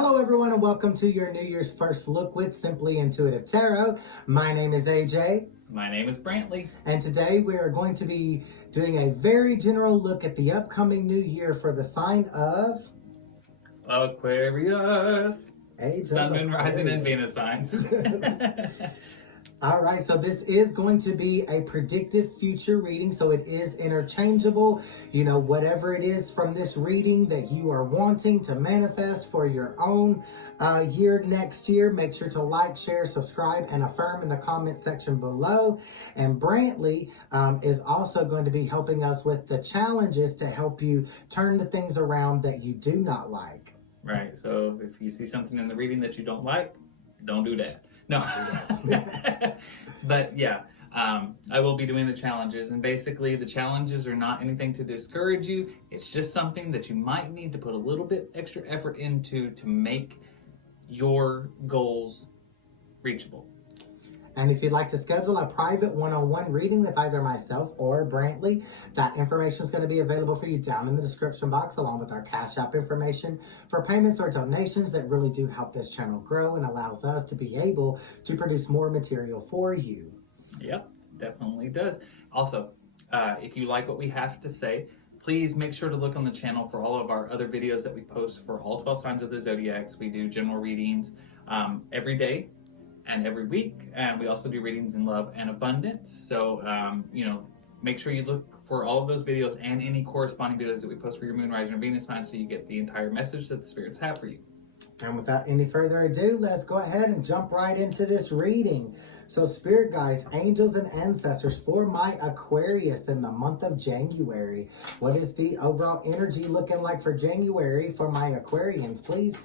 Hello everyone and welcome to your New Year's first look with Simply Intuitive Tarot. My name is AJ. My name is Brantley. And today we are going to be doing a very general look at the upcoming new year for the sign of Aquarius. Age Sun, of Moon, Rising, and Aquarius. Venus signs. All right, so this is going to be a predictive future reading, so it is interchangeable. You know, whatever it is from this reading that you are wanting to manifest for your own year next year, make sure to like, share, subscribe, and affirm in the comment section below. And Brantley is also going to be helping us with the challenges to help you turn the things around that you do not like. Right, so if you see something in the reading that you don't like, don't do that. No, but yeah, I will be doing the challenges, and basically the challenges are not anything to discourage you. It's just something that you might need to put a little bit extra effort into to make your goals reachable. And if you'd like to schedule a private one-on-one reading with either myself or Brantley, that information is going to be available for you down in the description box, along with our Cash App information for payments or donations that really do help this channel grow and allows us to be able to produce more material for you. Yep, definitely does. Also, if you like what we have to say, please make sure to look on the channel for all of our other videos that we post for all 12 signs of the zodiacs. We do general readings every day and every week, and we also do readings in love and abundance. So, make sure you look for all of those videos and any corresponding videos that we post for your moon, rising, or Venus sign, so you get the entire message that the spirits have for you. And without any further ado, let's go ahead and jump right into this reading. So spirit guides, angels, and ancestors for my Aquarius in the month of January. What is the overall energy looking like for January for my Aquarians, please?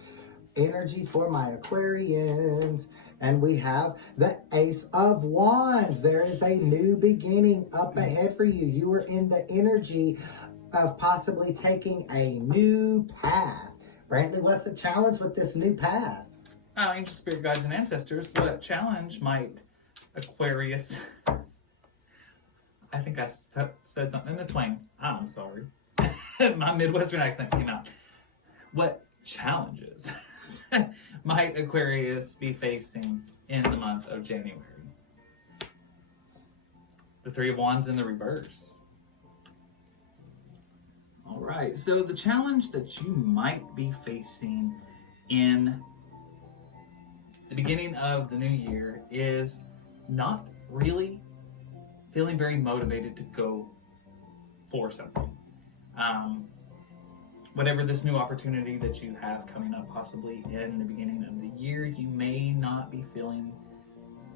Energy for my Aquarians. And we have the Ace of Wands. There is a new beginning up ahead for you. You are in the energy of possibly taking a new path. Brantley, what's the challenge with this new path? Angel, spirit guides, and ancestors. What challenge might Aquarius... I think I said something in the twang. I'm sorry. My Midwestern accent came out. What challenges might Aquarius be facing in the month of January? The Three of Wands in the reverse. All right, so the challenge that you might be facing in the beginning of the new year is not really feeling very motivated to go for something. Whatever this new opportunity that you have coming up possibly in the beginning of the year, you may not be feeling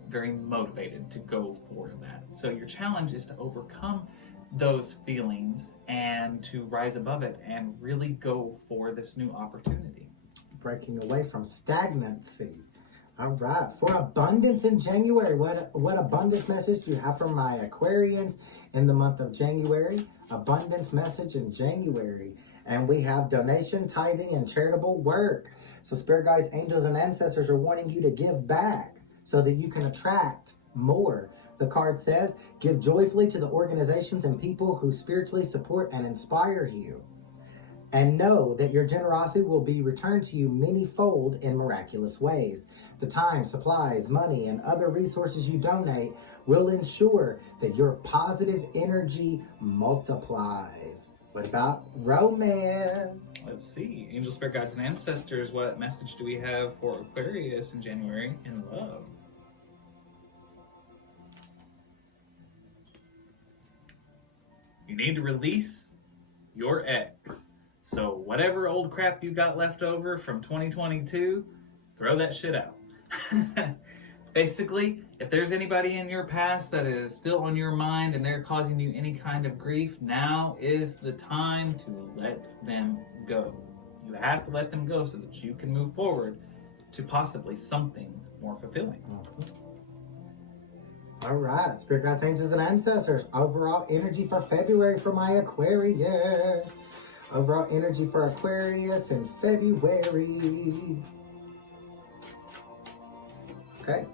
very motivated to go for that. So your challenge is to overcome those feelings and to rise above it and really go for this new opportunity. Breaking away from stagnancy. All right, for abundance in January, what abundance message do you have for my Aquarians in the month of January? Abundance message in January. And we have donation, tithing, and charitable work. So spirit guides, angels, and ancestors are wanting you to give back so that you can attract more. The card says, give joyfully to the organizations and people who spiritually support and inspire you. And know that your generosity will be returned to you many-fold in miraculous ways. The time, supplies, money, and other resources you donate will ensure that your positive energy multiplies. What about romance? Let's see. Angel, spirit guides, and ancestors, what message do we have for Aquarius in January in love? You need to release your ex. So whatever old crap you got left over from 2022, throw that shit out. Basically, if there's anybody in your past that is still on your mind and they're causing you any kind of grief, now is the time to let them go. You have to let them go so that you can move forward to possibly something more fulfilling. All right, spirit guides, angels, and ancestors. Overall energy for February for my Aquarius. Overall energy for Aquarius in February. Okay.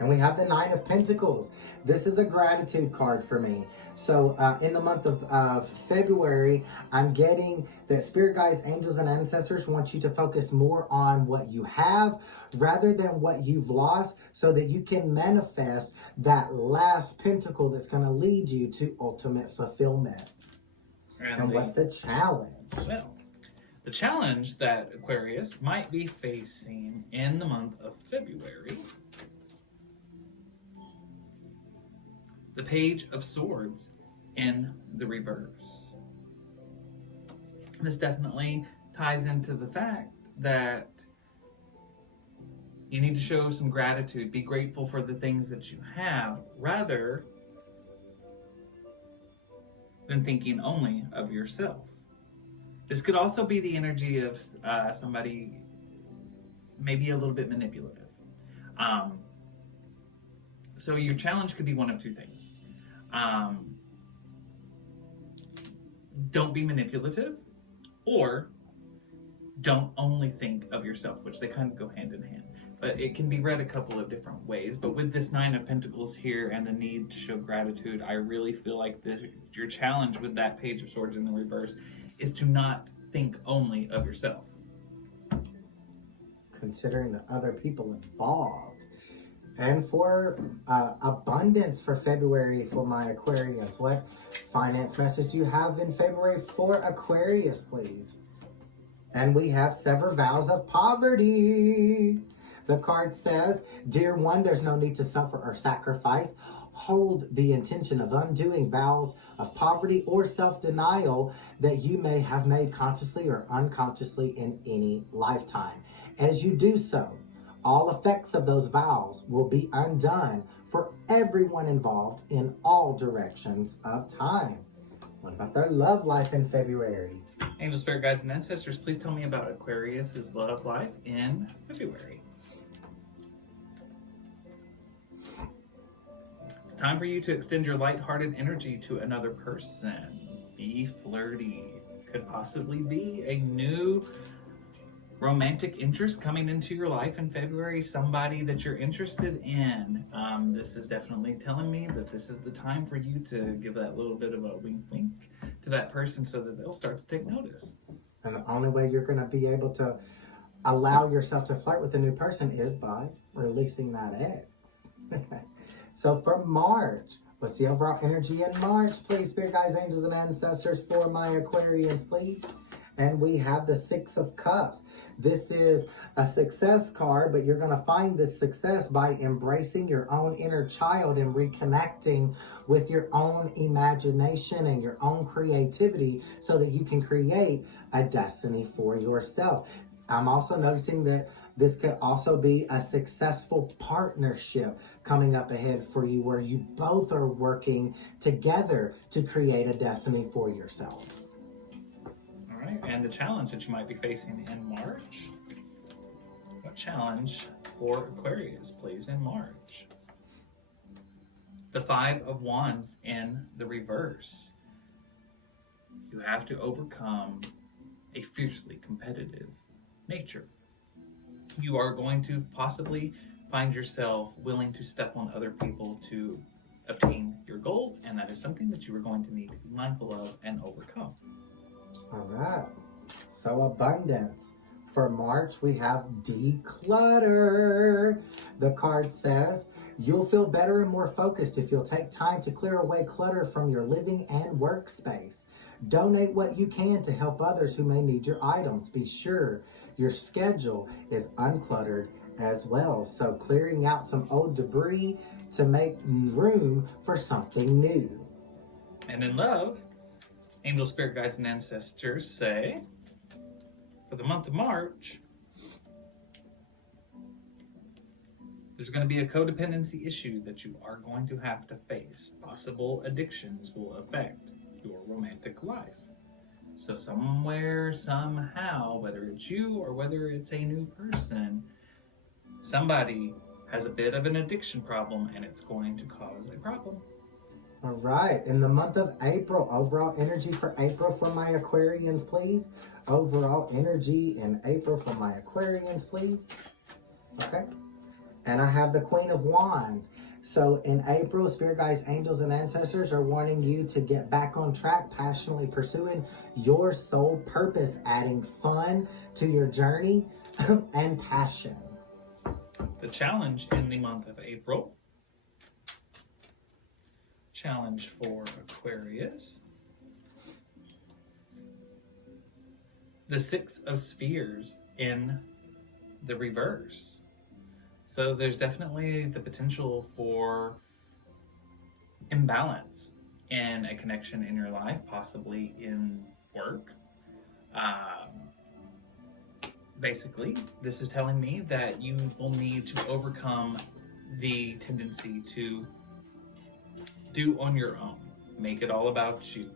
And we have the Nine of Pentacles. This is a gratitude card for me. So in the month of February, I'm getting that spirit guides, angels, and ancestors want you to focus more on what you have rather than what you've lost, so that you can manifest that last pentacle that's going to lead you to ultimate fulfillment. And what's the challenge? Well, the challenge that Aquarius might be facing in the month of February, the Page of Swords in the reverse. This definitely ties into the fact that you need to show some gratitude, be grateful for the things that you have, rather than thinking only of yourself. This could also be the energy of somebody maybe a little bit manipulative. So your challenge could be one of two things. Don't be manipulative, or don't only think of yourself, which they kind of go hand in hand. But it can be read a couple of different ways. But with this Nine of Pentacles here and the need to show gratitude, I really feel like your challenge with that Page of Swords in the reverse is to not think only of yourself. Considering the other people involved. And for abundance for February for my Aquarians, what finance message do you have in February for Aquarius, please? And we have sever vows of poverty. The card says, dear one, there's no need to suffer or sacrifice. Hold the intention of undoing vows of poverty or self-denial that you may have made consciously or unconsciously in any lifetime. As you do so, all effects of those vows will be undone for everyone involved in all directions of time. What about their love life in February? Angel, spirit guides, and ancestors, please tell me about Aquarius's love life in February. It's time for you to extend your lighthearted energy to another person. Be flirty. Could possibly be a new romantic interest coming into your life in February, somebody that you're interested in. This is definitely telling me that this is the time for you to give that little bit of a wink wink to that person so that they'll start to take notice. And the only way you're going to be able to allow yourself to flirt with a new person is by releasing that ex. So for March, what's the overall energy in March, please, spirit guides, angels, and ancestors, for my Aquarians, please? And we have the Six of Cups. This is a success card, but you're going to find this success by embracing your own inner child and reconnecting with your own imagination and your own creativity so that you can create a destiny for yourself. I'm also noticing that this could also be a successful partnership coming up ahead for you, where you both are working together to create a destiny for yourselves. And the challenge that you might be facing in March. What challenge for Aquarius, please, in March? The Five of Wands in the reverse. You have to overcome a fiercely competitive nature. You are going to possibly find yourself willing to step on other people to obtain your goals, and that is something that you are going to need to be mindful of and overcome. All right, so abundance. For March, we have declutter. The card says, you'll feel better and more focused if you'll take time to clear away clutter from your living and workspace. Donate what you can to help others who may need your items. Be sure your schedule is uncluttered as well. So clearing out some old debris to make room for something new. And in love, angel, spirit guides, and ancestors say, for the month of March, there's going to be a codependency issue that you are going to have to face. Possible addictions will affect your romantic life. So somewhere, somehow, whether it's you or whether it's a new person, somebody has a bit of an addiction problem, and it's going to cause a problem. All right, in the month of April, overall energy for April for my Aquarians, please. Overall energy in April for my Aquarians, please. Okay. And I have the Queen of Wands. So in April, spirit guides, angels, and ancestors are wanting you to get back on track, passionately pursuing your soul purpose, adding fun to your journey and passion. The challenge in the month of April. Challenge for Aquarius. The Six of Spheres in the reverse. So there's definitely the potential for imbalance in a connection in your life, possibly in work. Basically, this is telling me that you will need to overcome the tendency to do on your own. Make it all about you.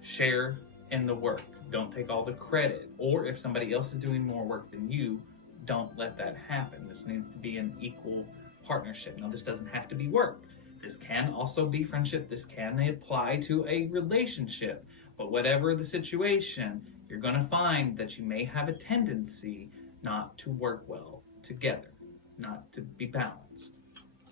Share in the work. Don't take all the credit. Or if somebody else is doing more work than you, don't let that happen. This needs to be an equal partnership. Now, this doesn't have to be work. This can also be friendship. This can apply to a relationship. But whatever the situation, you're going to find that you may have a tendency not to work well together, not to be balanced.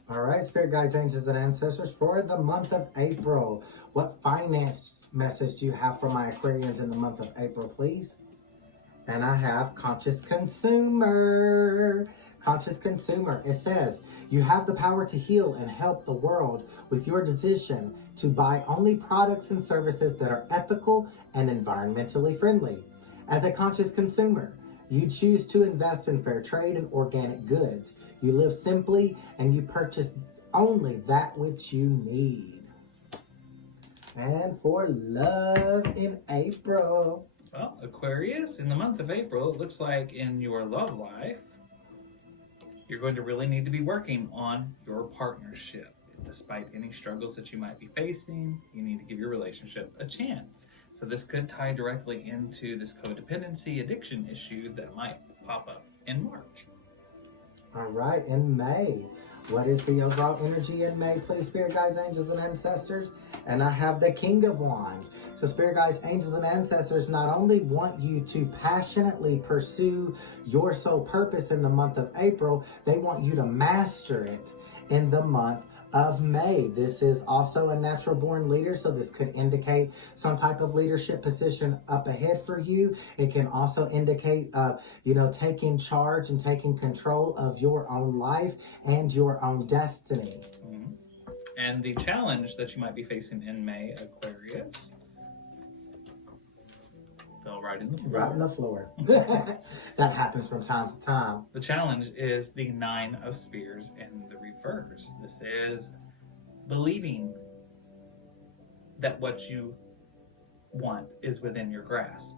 All right, spirit guides, angels, and ancestors, for the month of April, what finance message do you have for my Aquarians in the month of April, please? And I have conscious consumer. Conscious consumer. It says, you have the power to heal and help the world with your decision to buy only products and services that are ethical and environmentally friendly. As a conscious consumer, you choose to invest in fair trade and organic goods. You live simply and you purchase only that which you need. And for love in April. Well, Aquarius, in the month of April, it looks like in your love life, you're going to really need to be working on your partnership. Despite any struggles that you might be facing, you need to give your relationship a chance. So this could tie directly into this codependency addiction issue that might pop up in March. All right, in May, what is the overall energy in May, please, spirit guides, angels, and ancestors? And I have the King of Wands. So spirit guides, angels, and ancestors not only want you to passionately pursue your soul purpose in the month of April, they want you to master it in the month of May. This is also a natural born leader, so this could indicate some type of leadership position up ahead for you. It can also indicate, taking charge and taking control of your own life and your own destiny. Mm-hmm. And the challenge that you might be facing in May, Aquarius, fell right in the floor. Right in the floor. That happens from time to time. The challenge is the Nine of Spears in the reverse. This is believing that what you want is within your grasp.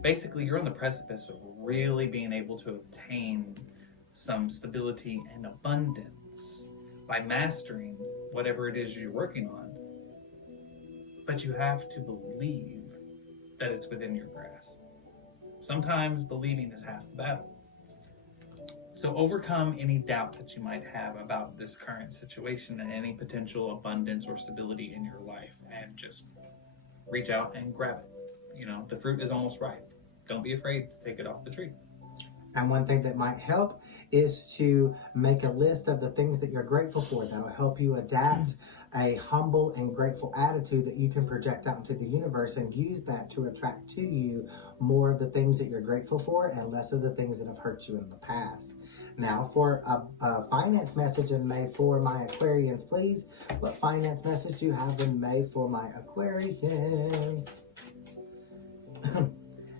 Basically, you're on the precipice of really being able to obtain some stability and abundance by mastering whatever it is you're working on. But you have to believe that it's within your grasp. Sometimes believing is half the battle. So overcome any doubt that you might have about this current situation and any potential abundance or stability in your life, and just reach out and grab it. The fruit is almost ripe. Don't be afraid to take it off the tree. And one thing that might help is to make a list of the things that you're grateful for. That'll help you adapt a humble and grateful attitude that you can project out into the universe and use that to attract to you more of the things that you're grateful for and less of the things that have hurt you in the past. Now, for a finance message in May for my Aquarians, please. What finance message do you have in May for my Aquarians?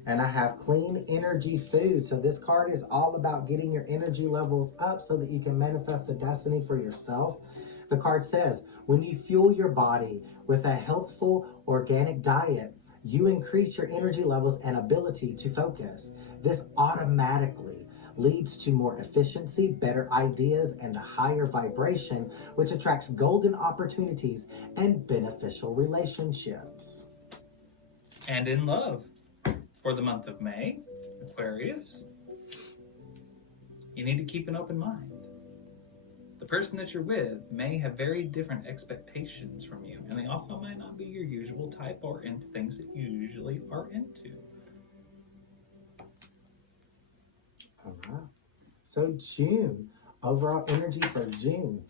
And I have clean energy food. So this card is all about getting your energy levels up so that you can manifest a destiny for yourself. The card says, when you fuel your body with a healthful organic diet, you increase your energy levels and ability to focus. This automatically leads to more efficiency, better ideas, and a higher vibration, which attracts golden opportunities and beneficial relationships. And in love, for the month of May, Aquarius, you need to keep an open mind. The person that you're with may have very different expectations from you, and they also might not be your usual type or into things that you usually are into. All right. So June, overall energy for June.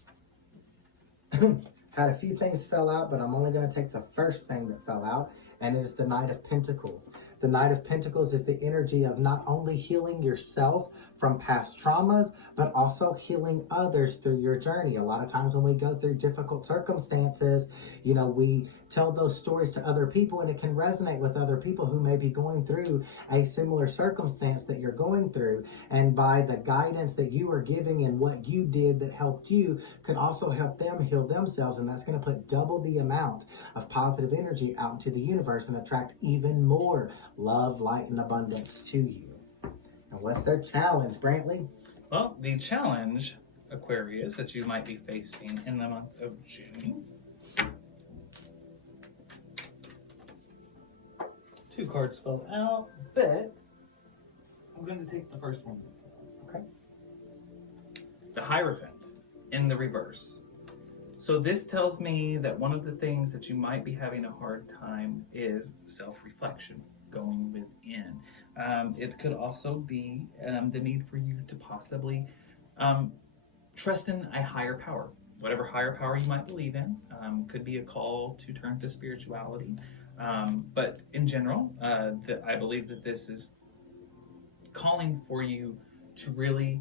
Had a few things fell out, but I'm only going to take the first thing that fell out, and it is the Knight of Pentacles. The Knight of Pentacles is the energy of not only healing yourself from past traumas, but also healing others through your journey. A lot of times when we go through difficult circumstances, you know, we tell those stories to other people, and it can resonate with other people who may be going through a similar circumstance that you're going through. And by the guidance that you are giving and what you did that helped you could also help them heal themselves. And that's going to put double the amount of positive energy out into the universe and attract even more love, light, and abundance to you. And what's their challenge, Brantley? Well, the challenge, Aquarius, that you might be facing in the month of June. 2 cards fell out, but I'm going to take the first one. Okay. The Hierophant in the reverse. So this tells me that one of the things that you might be having a hard time is self-reflection, going within. It could also be the need for you to possibly trust in a higher power. Whatever higher power you might believe in, could be a call to turn to spirituality. But in general, I believe that this is calling for you to really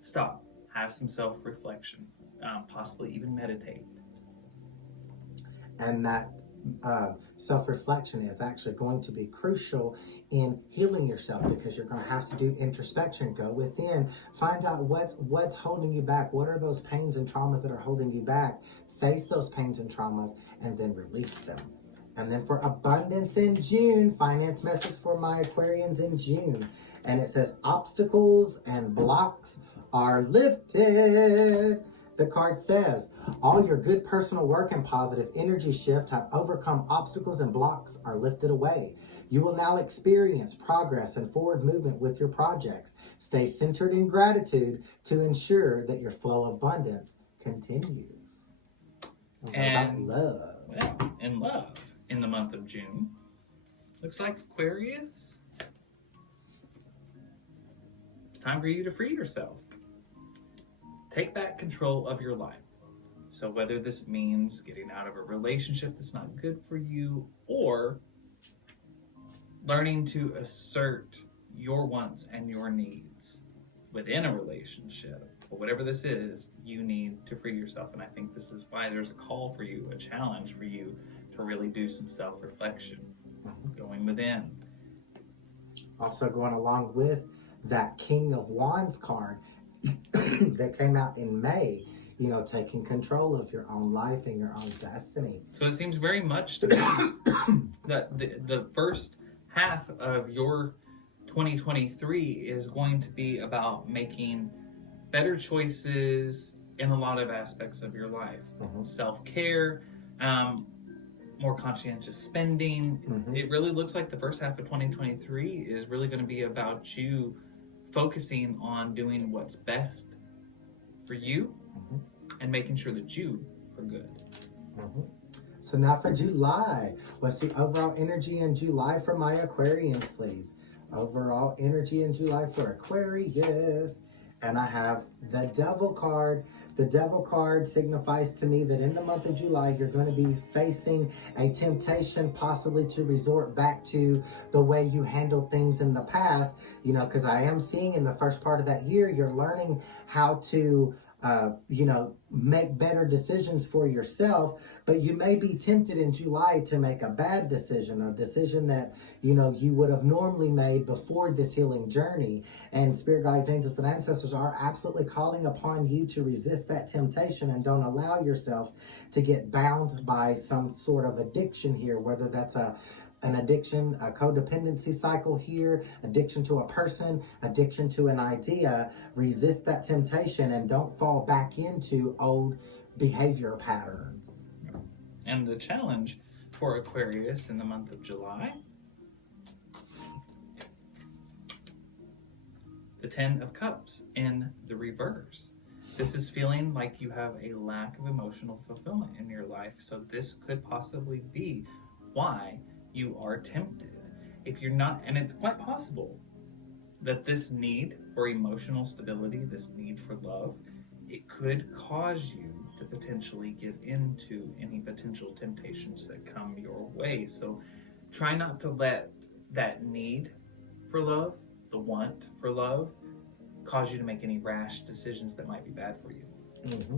stop, have some self-reflection, possibly even meditate. And that self-reflection is actually going to be crucial in healing yourself, because you're going to have to do introspection, go within, find out what's holding you back, what are those pains and traumas that are holding you back, face those pains and traumas, and then release them. And then for abundance in June, finance message for my Aquarians in June. And it says, obstacles and blocks are lifted. The card says, all your good personal work and positive energy shift have overcome obstacles and blocks are lifted away. You will now experience progress and forward movement with your projects. Stay centered in gratitude to ensure that your flow of abundance continues. And love. Well, in love, in the month of June, looks like Aquarius, it's time for you to free yourself. Take back control of your life. So whether this means getting out of a relationship that's not good for you, or learning to assert your wants and your needs within a relationship, or whatever this is, you need to free yourself. And I think this is why there's a call for you, a challenge for you to really do some self-reflection, going within. Also going along with that King of Wands card that came out in May, you know, taking control of your own life and your own destiny. So it seems very much to me that the first half of your 2023 is going to be about making better choices in a lot of aspects of your life. Self-care, more conscientious spending. It really looks like the first half of 2023 is really going to be about you focusing on doing what's best for you and making sure that you are good. So now for July, what's the overall energy in July for my Aquarians, please? Overall energy in July for Aquarius. And I have the Devil card. The Devil card signifies to me that in the month of July, you're going to be facing a temptation possibly to resort back to the way you handled things in the past, you know, because I am seeing in the first part of that year, you're learning how to you know, make better decisions for yourself, but you may be tempted in July to make a bad decision, a decision that, you know, you would have normally made before this healing journey. And spirit guides, angels, and ancestors are absolutely calling upon you to resist that temptation and don't allow yourself to get bound by some sort of addiction here, whether that's an addiction, a codependency cycle here, addiction to a person, addiction to an idea. Resist that temptation and don't fall back into old behavior patterns. And the challenge for Aquarius in the month of July, the 10 of Cups in the reverse. This is feeling like you have a lack of emotional fulfillment in your life. So this could possibly be why you are tempted. If you're not, and it's quite possible that this need for emotional stability, this need for love, it could cause you to potentially give into any potential temptations that come your way. So try not to let that need for love, the want for love, cause you to make any rash decisions that might be bad for you. Mm-hmm.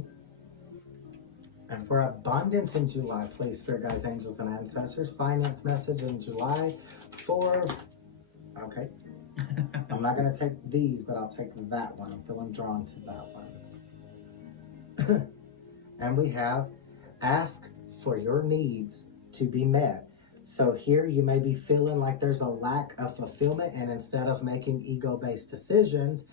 And for abundance in July, please, Spirit Guides, Angels, and Ancestors, finance message in July for, okay. I'm not going to take these, but I'll take that one. I'm feeling drawn to that one. And we have, ask for your needs to be met. So here you may be feeling like there's a lack of fulfillment, and instead of making ego-based decisions,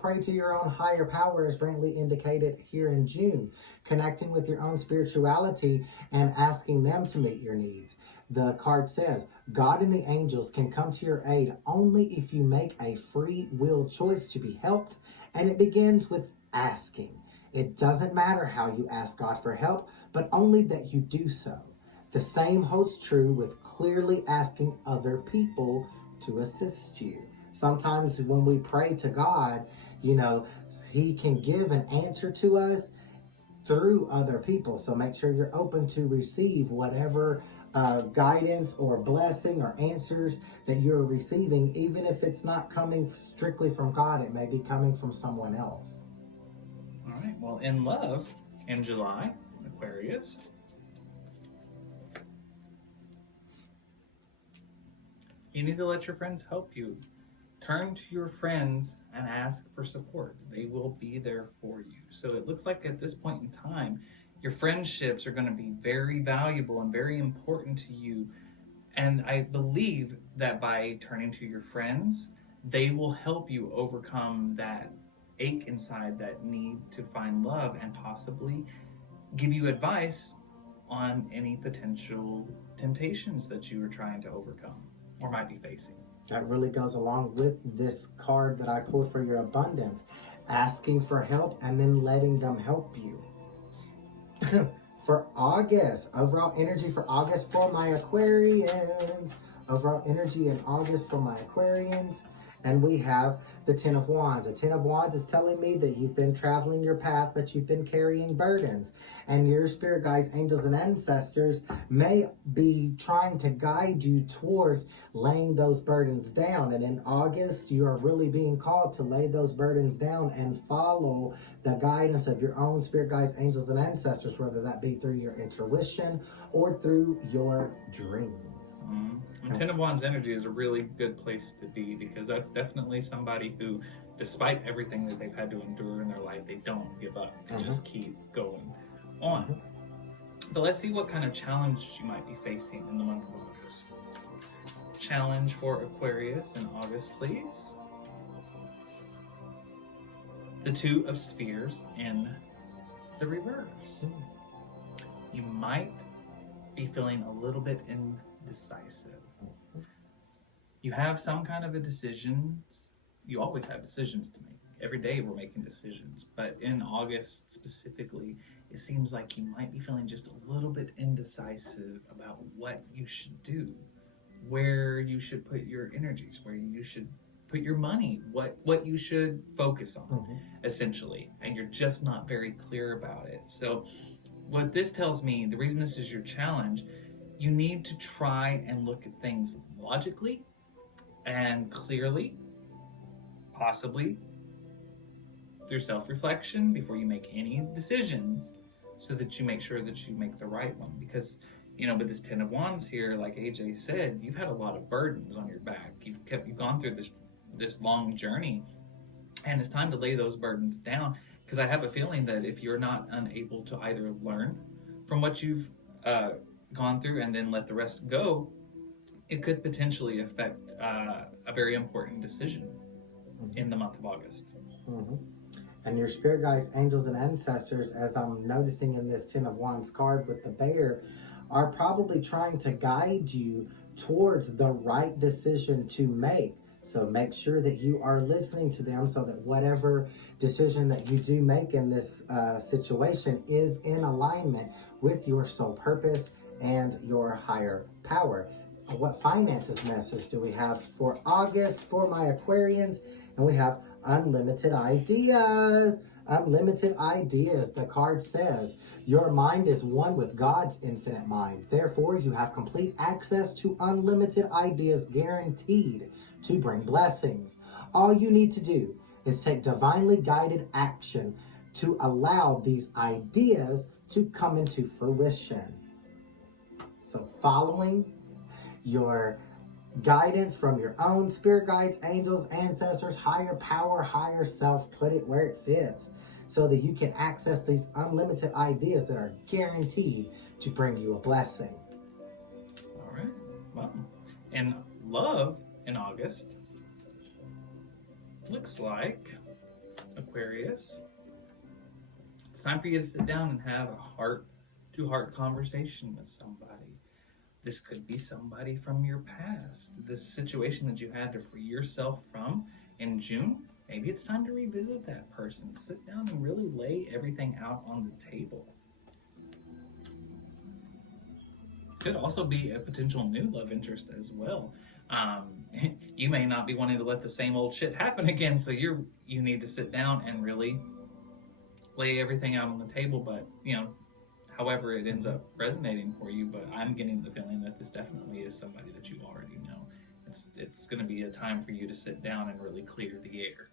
pray to your own higher power, as Brantley indicated here in June, connecting with your own spirituality and asking them to meet your needs. The card says, God and the angels can come to your aid only if you make a free will choice to be helped, and it begins with asking. It doesn't matter how you ask God for help, but only that you do so. The same holds true with clearly asking other people to assist you. Sometimes when we pray to God, He can give an answer to us through other people. So make sure you're open to receive whatever guidance or blessing or answers that you're receiving, even if it's not coming strictly from God. It may be coming from someone else. All right. Well, in love, in July, Aquarius, you need to let your friends help you. Turn to your friends and ask for support. They will be there for you. So it looks like at this point in time, your friendships are going to be very valuable and very important to you. And I believe that by turning to your friends, they will help you overcome that ache inside, that need to find love, and possibly give you advice on any potential temptations that you are trying to overcome or might be facing. That really goes along with this card that I pulled for your abundance. Asking for help and then letting them help you. For August, overall energy for August for my Aquarians. Overall energy in August for my Aquarians. And we have the Ten of Wands. The Ten of Wands is telling me that you've been traveling your path, but you've been carrying burdens. And your spirit guides, angels, and ancestors may be trying to guide you towards laying those burdens down. And in August, you are really being called to lay those burdens down and follow the guidance of your own spirit guides, angels, and ancestors, whether that be through your intuition or through your dreams. And Ten of Wands energy is a really good place to be, because that's definitely somebody who, despite everything that they've had to endure in their life, they don't give up. They just keep going on. But let's see what kind of challenge you might be facing in the month of August. Challenge for Aquarius in August, please. The Two of Spheres in the reverse. You might be feeling a little bit indecisive. You have some kind of a decision. You always have decisions to make. Every day we're making decisions. But in August specifically, it seems like you might be feeling just a little bit indecisive about what you should do, where you should put your energies, where you should put your money, what you should focus on, essentially. And you're just not very clear about it. So what this tells me, the reason this is your challenge, you need to try and look at things logically and clearly, possibly through self-reflection before you make any decisions, so that you make sure that you make the right one. Because, with this Ten of Wands here, like AJ said, you've had a lot of burdens on your back. You've gone through this long journey, and it's time to lay those burdens down. Because I have a feeling that if you're not unable to either learn from what you've gone through and then let the rest go, it could potentially affect a very important decision in the month of August. And your spirit guides, angels, and ancestors, as I'm noticing in this Ten of Wands card with the bear, are probably trying to guide you towards the right decision to make. So make sure that you are listening to them, so that whatever decision that you do make in this situation is in alignment with your soul purpose and your higher power. what finances message do we have for August for my Aquarians? And we have unlimited ideas. Unlimited ideas. The card says, your mind is one with God's infinite mind. Therefore, you have complete access to unlimited ideas guaranteed to bring blessings. All you need to do is take divinely guided action to allow these ideas to come into fruition. So following your guidance from your own spirit guides, angels, ancestors, higher power, higher self, put it where it fits so that you can access these unlimited ideas that are guaranteed to bring you a blessing. All right. Well, and love in August looks like, Aquarius, it's time for you to sit down and have a heart-to-heart conversation with somebody. This could be somebody from your past. This situation that you had to free yourself from in June, maybe it's time to revisit that person. Sit down and really lay everything out on the table. Could also be a potential new love interest as well. You may not be wanting to let the same old shit happen again, so you need to sit down and really lay everything out on the table. But however it ends up resonating for you, but I'm getting the feeling that this definitely is somebody that you already know. It's going to be a time for you to sit down and really clear the air.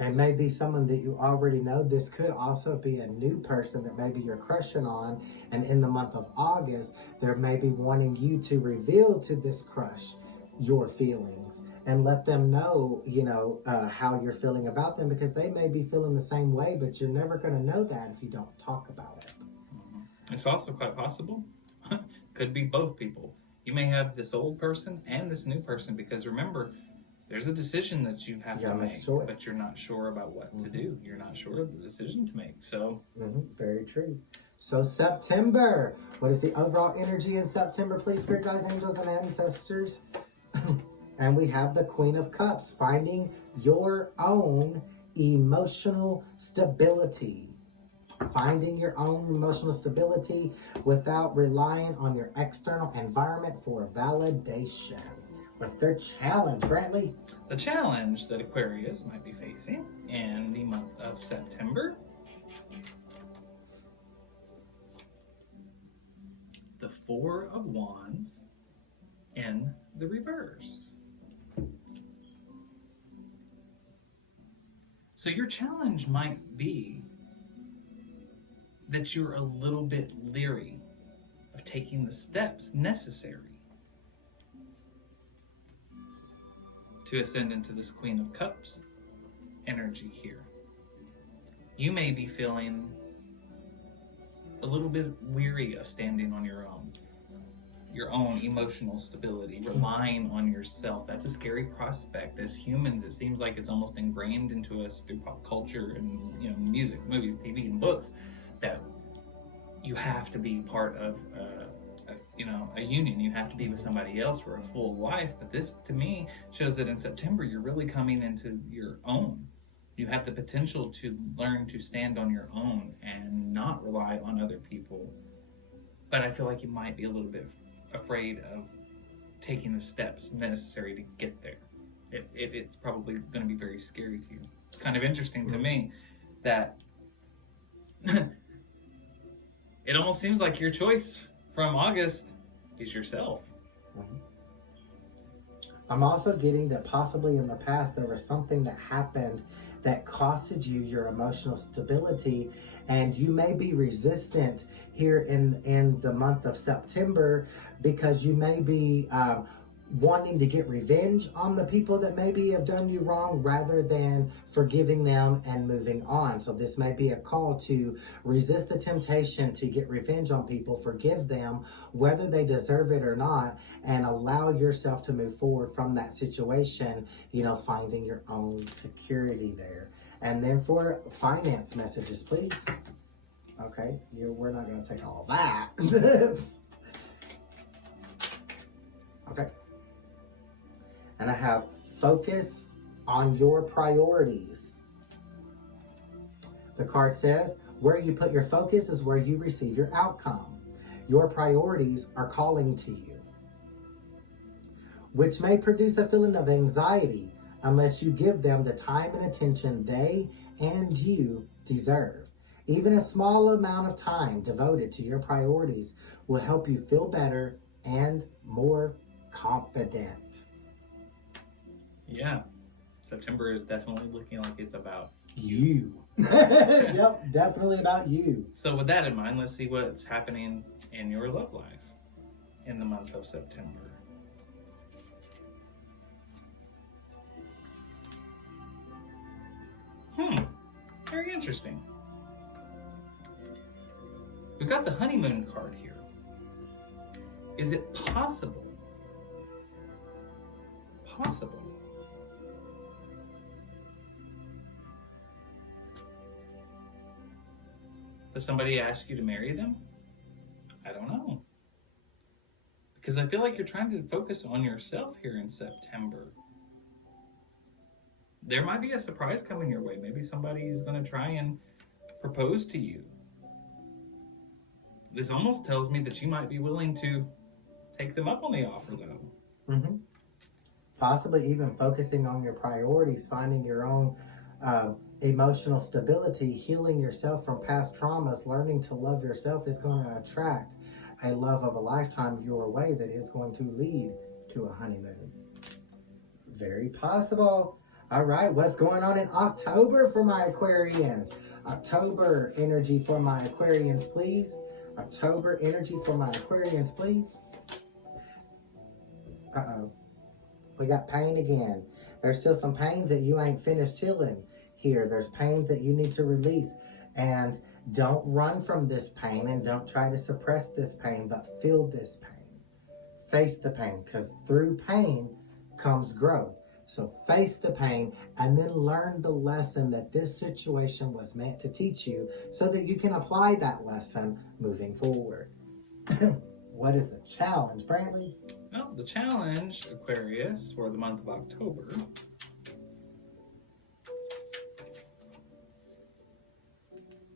And maybe someone that you already know. This could also be a new person that maybe you're crushing on, and in the month of August, they're maybe wanting you to reveal to this crush your feelings and let them know, how you're feeling about them, because they may be feeling the same way, but you're never going to know that if you don't talk about it. Mm-hmm. It's also quite possible, could be both people. You may have this old person and this new person, because remember, there's a decision that you have to make, but you're not sure about what to do. You're not sure of the decision to make. So, very true. So September, what is the overall energy in September, please, spirit guides, angels, and ancestors? And we have the Queen of Cups, finding your own emotional stability. Finding your own emotional stability without relying on your external environment for validation. What's their challenge, Brantley? The challenge that Aquarius might be facing in the month of September. The Four of Wands in the reverse. So your challenge might be that you're a little bit leery of taking the steps necessary to ascend into this Queen of Cups energy here. You may be feeling a little bit weary of standing on your own emotional stability, relying on yourself. That's a scary prospect. As humans, it seems like it's almost ingrained into us through pop culture and music, movies, TV, and books, that you have to be part of a union. You have to be with somebody else for a full life. But this, to me, shows that in September, you're really coming into your own. You have the potential to learn to stand on your own and not rely on other people. But I feel like you might be a little bit afraid of taking the steps necessary to get there. It's probably going to be very scary to you. It's kind of interesting to me that it almost seems like your choice from August is yourself. I'm also getting that possibly in the past there was something that happened that costed you your emotional stability, and you may be resistant here in the month of September because you may be wanting to get revenge on the people that maybe have done you wrong rather than forgiving them and moving on. So this may be a call to resist the temptation to get revenge on people, forgive them, whether they deserve it or not, and allow yourself to move forward from that situation, finding your own security there. And then for finance messages, please. Okay, we're not going to take all that. Okay. And I have focus on your priorities. The card says, where you put your focus is where you receive your outcome. your priorities are calling to you, which may produce a feeling of anxiety unless you give them the time and attention they and you deserve. Even a small amount of time devoted to your priorities will help you feel better and more confident. Yeah, September is definitely looking like it's about you. Yep, definitely about you. So with that in mind, let's see what's happening in your love life in the month of September. Very interesting. We've got the honeymoon card here. Is it possible that somebody asked you to marry them? I don't know. Because I feel like you're trying to focus on yourself here in September. There might be a surprise coming your way. Maybe somebody is going to try and propose to you. This almost tells me that you might be willing to take them up on the offer, though. Possibly even focusing on your priorities, finding your own emotional stability, healing yourself from past traumas, learning to love yourself is going to attract a love of a lifetime your way that is going to lead to a honeymoon. Very possible. All right, what's going on in October for my Aquarians? October energy for my Aquarians, please. October energy for my Aquarians, please. Uh-oh. We got pain again. There's still some pains that you ain't finished healing here. There's pains that you need to release. And don't run from this pain and don't try to suppress this pain, but feel this pain. Face the pain, because through pain comes growth. So face the pain and then learn the lesson that this situation was meant to teach you so that you can apply that lesson moving forward. What is the challenge, Brantley? Well, the challenge, Aquarius, for the month of October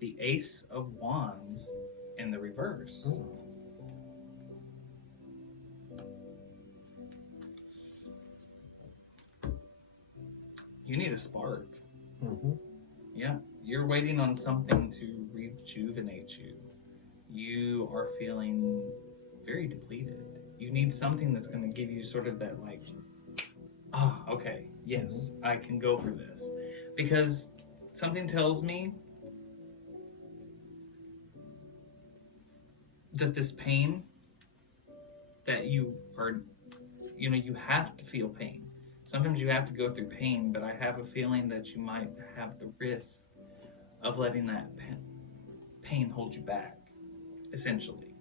the Ace of Wands in the reverse. You need a spark. Yeah, you're waiting on something to rejuvenate you. You are feeling very depleted. You need something that's going to give you sort of that like, okay, yes, I can go for this. Because something tells me that this pain that you are, you have to feel pain. Sometimes you have to go through pain, but I have a feeling that you might have the risk of letting that pain hold you back, essentially.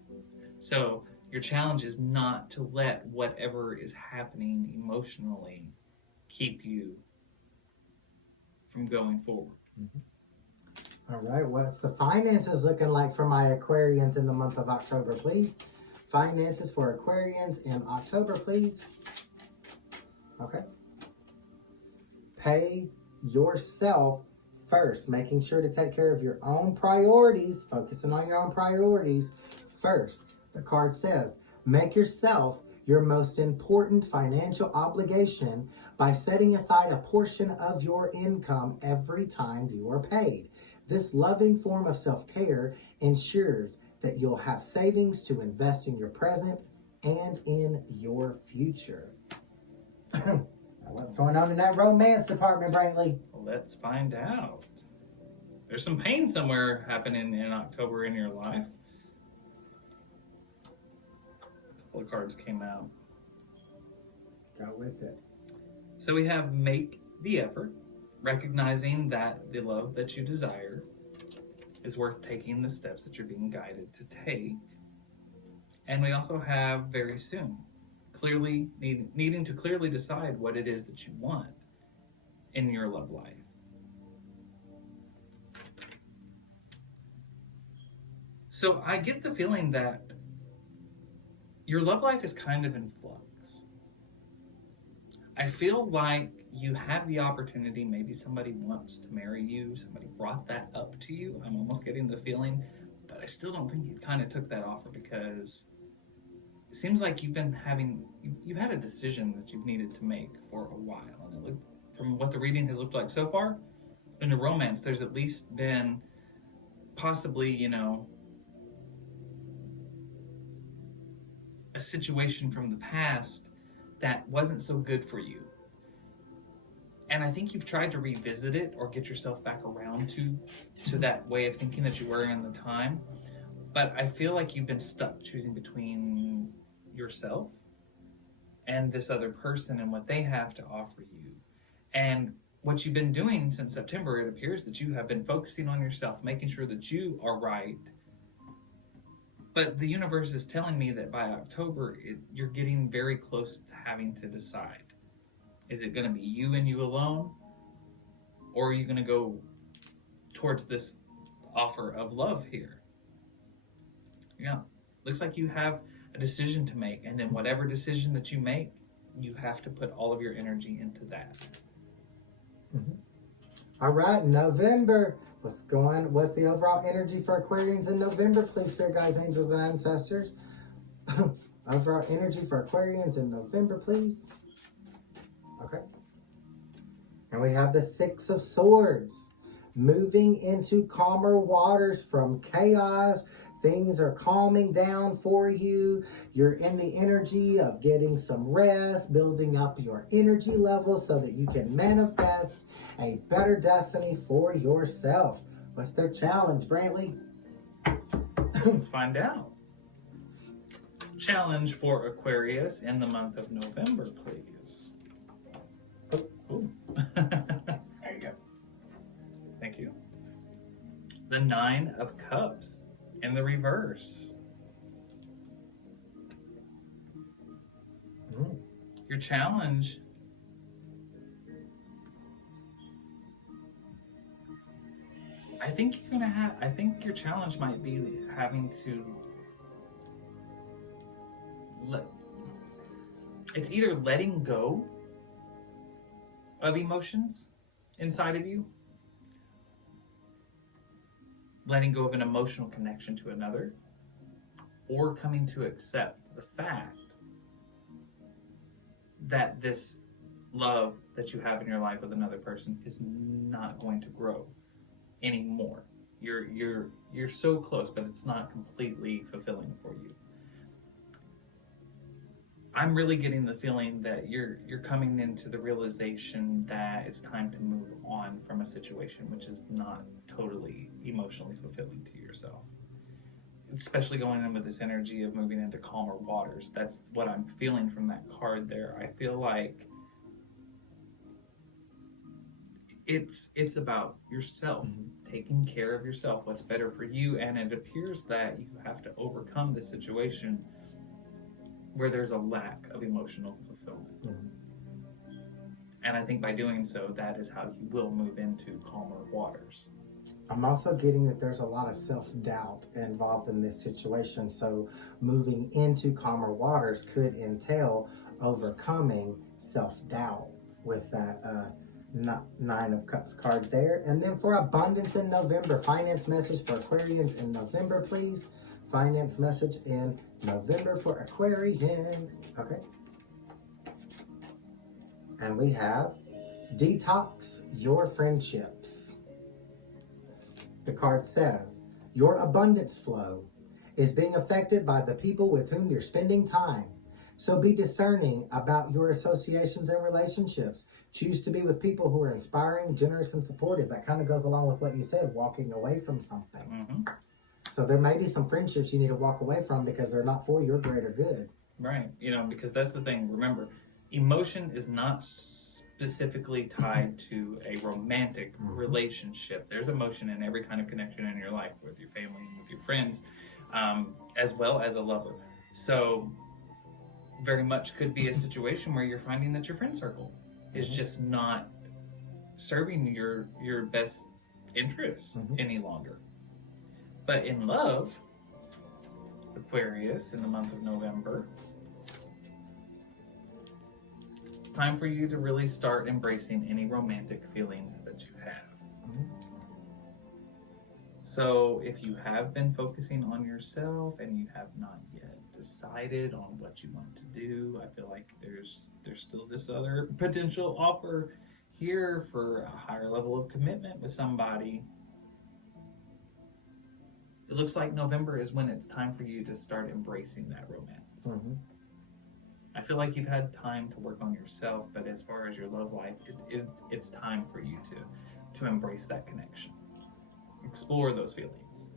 So your challenge is not to let whatever is happening emotionally keep you from going forward. All right, what's the finances looking like for my Aquarians in the month of October, please? Finances for Aquarians in October, please. Okay. Pay yourself first, making sure to take care of your own priorities, focusing on your own priorities first. The card says, make yourself your most important financial obligation by setting aside a portion of your income every time you are paid. This loving form of self-care ensures that you'll have savings to invest in your present and in your future. What's going on in that romance department, Brantley? Let's find out. There's some pain somewhere happening in October in your life. A couple of cards came out. Go with it. So we have make the effort, recognizing that the love that you desire is worth taking the steps that you're being guided to take. And we also have very soon, clearly needing to clearly decide what it is that you want in your love life. So I get the feeling that your love life is kind of in flux. I feel like you have the opportunity, maybe somebody wants to marry you, somebody brought that up to you. I'm almost getting the feeling, but I still don't think you kind of took that offer, because it seems like you've had a decision that you've needed to make for a while. And it looked, from what the reading has looked like so far, in a romance, there's at least been possibly, you know, a situation from the past that wasn't so good for you. And I think you've tried to revisit it or get yourself back around to that way of thinking that you were in the time. But I feel like you've been stuck choosing between yourself and this other person and what they have to offer you. And what you've been doing since September, it appears that you have been focusing on yourself, making sure that you are right. But the universe is telling me that by October, you're getting very close to having to decide. Is it going to be you and you alone? Or are you going to go towards this offer of love here? Yeah, looks like you have a decision to make. And then whatever decision that you make, you have to put all of your energy into that. Mm-hmm. All right, November. What's the overall energy for Aquarians in November? Please, spirit guides, angels, and ancestors. Overall energy for Aquarians in November, please. Okay. And we have the Six of Swords. Moving into calmer waters from chaos. Things are calming down for you. You're in the energy of getting some rest, building up your energy level so that you can manifest a better destiny for yourself. What's their challenge, Brantley? Let's find out. Challenge for Aquarius in the month of November, please. Oh. There you go. Thank you. The Nine of Cups in the reverse. Your challenge I think your challenge might be having to it's either letting go of emotions inside of you, letting go of an emotional connection to another, or coming to accept the fact that this love that you have in your life with another person is not going to grow anymore. You're so close, but it's not completely fulfilling for you. I'm really getting the feeling that you're coming into the realization that it's time to move on from a situation which is not totally emotionally fulfilling to yourself. Especially going in with this energy of moving into calmer waters. That's what I'm feeling from that card there. I feel like it's about yourself, taking care of yourself, what's better for you, and it appears that you have to overcome this situation where there's a lack of emotional fulfillment. And I think by doing so, that is how you will move into calmer waters. I'm also getting that there's a lot of self-doubt involved in this situation. So moving into calmer waters could entail overcoming self-doubt with that Nine of Cups card there. And then for abundance in November, finance message for Aquarians in November, please. Finance message in November for Aquarians. Okay. And we have detox your friendships. The card says, your abundance flow is being affected by the people with whom you're spending time. So be discerning about your associations and relationships. Choose to be with people who are inspiring, generous, and supportive. That kind of goes along with what you said, walking away from something. So there may be some friendships you need to walk away from because they're not for your greater good. Right. Because that's the thing. Remember, emotion is not specifically tied to a romantic relationship. There's emotion in every kind of connection in your life, with your family and with your friends, as well as a lover. So very much could be a situation where you're finding that your friend circle is just not serving your best interests any longer. But in love, Aquarius, in the month of November, it's time for you to really start embracing any romantic feelings that you have. So if you have been focusing on yourself and you have not yet decided on what you want to do, I feel like there's still this other potential offer here for a higher level of commitment with somebody. It looks like November is when it's time for you to start embracing that romance. Mm-hmm. I feel like you've had time to work on yourself, but as far as your love life, it's time for you to embrace that connection. Explore those feelings.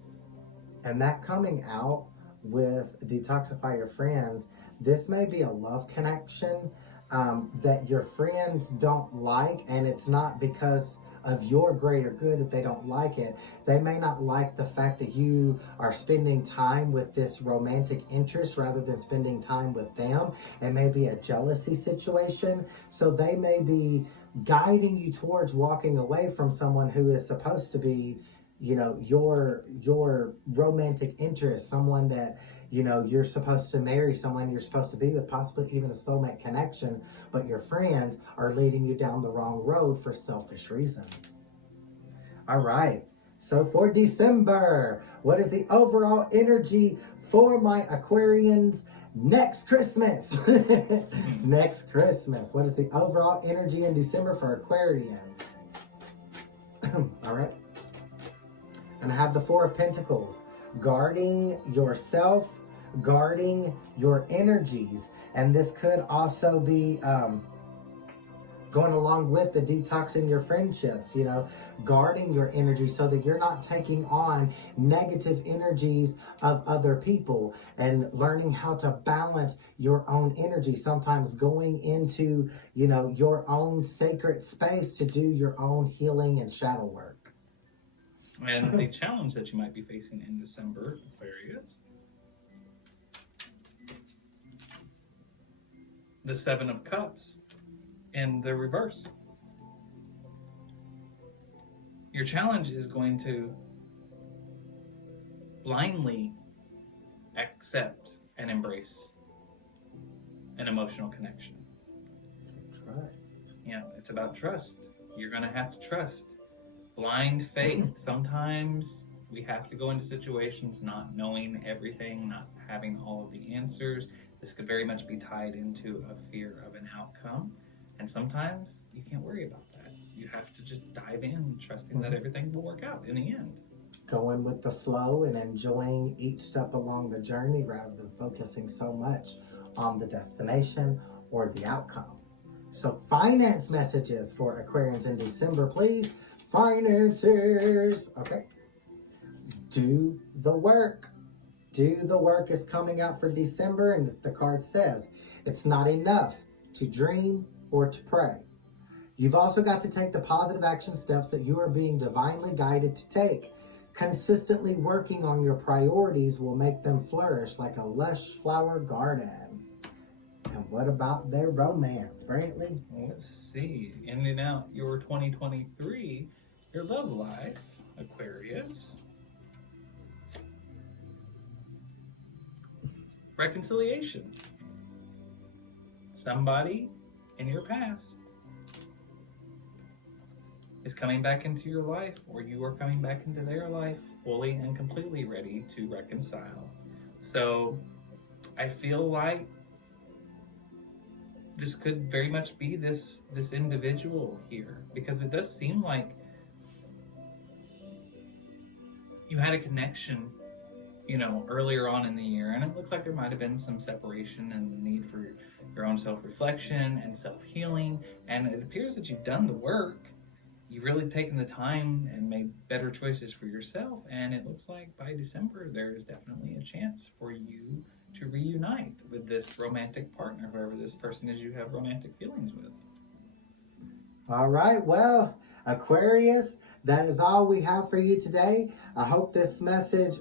And that coming out with Detoxify Your Friends, this may be a love connection that your friends don't like, and it's not because of your greater good if they don't like it. They may not like the fact that you are spending time with this romantic interest rather than spending time with them. It may be a jealousy situation. So they may be guiding you towards walking away from someone who is supposed to be, you know, your romantic interest, someone that, you know, you're supposed to marry, someone you're supposed to be with, possibly even a soulmate connection, but your friends are leading you down the wrong road for selfish reasons. All right, so for December, what is the overall energy for my Aquarians next Christmas? Next Christmas, what is the overall energy in December for Aquarians? All right, and I have the Four of Pentacles, guarding yourself, guarding your energies. And this could also be going along with the detoxing your friendships, you know, guarding your energy so that you're not taking on negative energies of other people, and learning how to balance your own energy, sometimes going into, you know, your own sacred space to do your own healing and shadow work. And the challenge that you might be facing in December, Aquarius, the Seven of Cups in the reverse. Your challenge is going to blindly accept and embrace an emotional connection. Trust. Yeah, it's about trust. You're going to have to trust. Blind faith. Sometimes we have to go into situations not knowing everything, not having all of the answers. This could very much be tied into a fear of an outcome. And sometimes you can't worry about that. You have to just dive in, trusting that everything will work out in the end. Going with the flow and enjoying each step along the journey rather than focusing so much on the destination or the outcome. So finance messages for Aquarians in December, please. Finances. Okay. Do the work. Do the work is coming out for December, and the card says it's not enough to dream or to pray. You've also got to take the positive action steps that you are being divinely guided to take. Consistently working on your priorities will make them flourish like a lush flower garden. And what about their romance, Brantley? Let's see. Ending out your 2023, your love life, Aquarius. Reconciliation. Somebody in your past is coming back into your life, or you are coming back into their life fully and completely ready to reconcile. So I feel like this could very much be this individual here, because it does seem like you had a connection, you know, earlier on in the year, and it looks like there might have been some separation and the need for your own self-reflection and self-healing, and it appears that you've done the work. You've really taken the time and made better choices for yourself, and it looks like by December there's definitely a chance for you to reunite with this romantic partner, whoever this person is you have romantic feelings with. All right, well, Aquarius, that is all we have for you today. I hope this message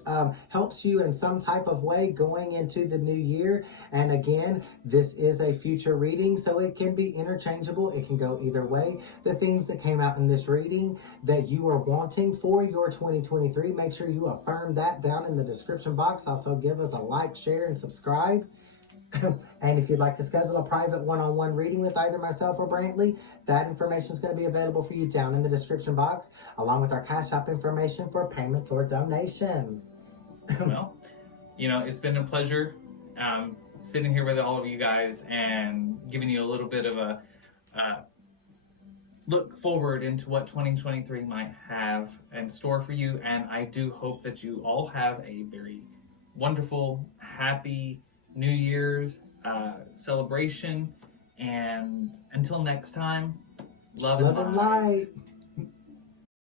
helps you in some type of way going into the new year. And again, this is a future reading, so it can be interchangeable. It can go either way. The things that came out in this reading that you are wanting for your 2023, make sure you affirm that down in the description box. Also, give us a like, share, and subscribe. And if you'd like to schedule a private one-on-one reading with either myself or Brantley, that information is going to be available for you down in the description box, along with our Cash App information for payments or donations. Well, it's been a pleasure sitting here with all of you guys and giving you a little bit of a look forward into what 2023 might have in store for you. And I do hope that you all have a very wonderful, happy New Year's celebration. And until next time, love and light.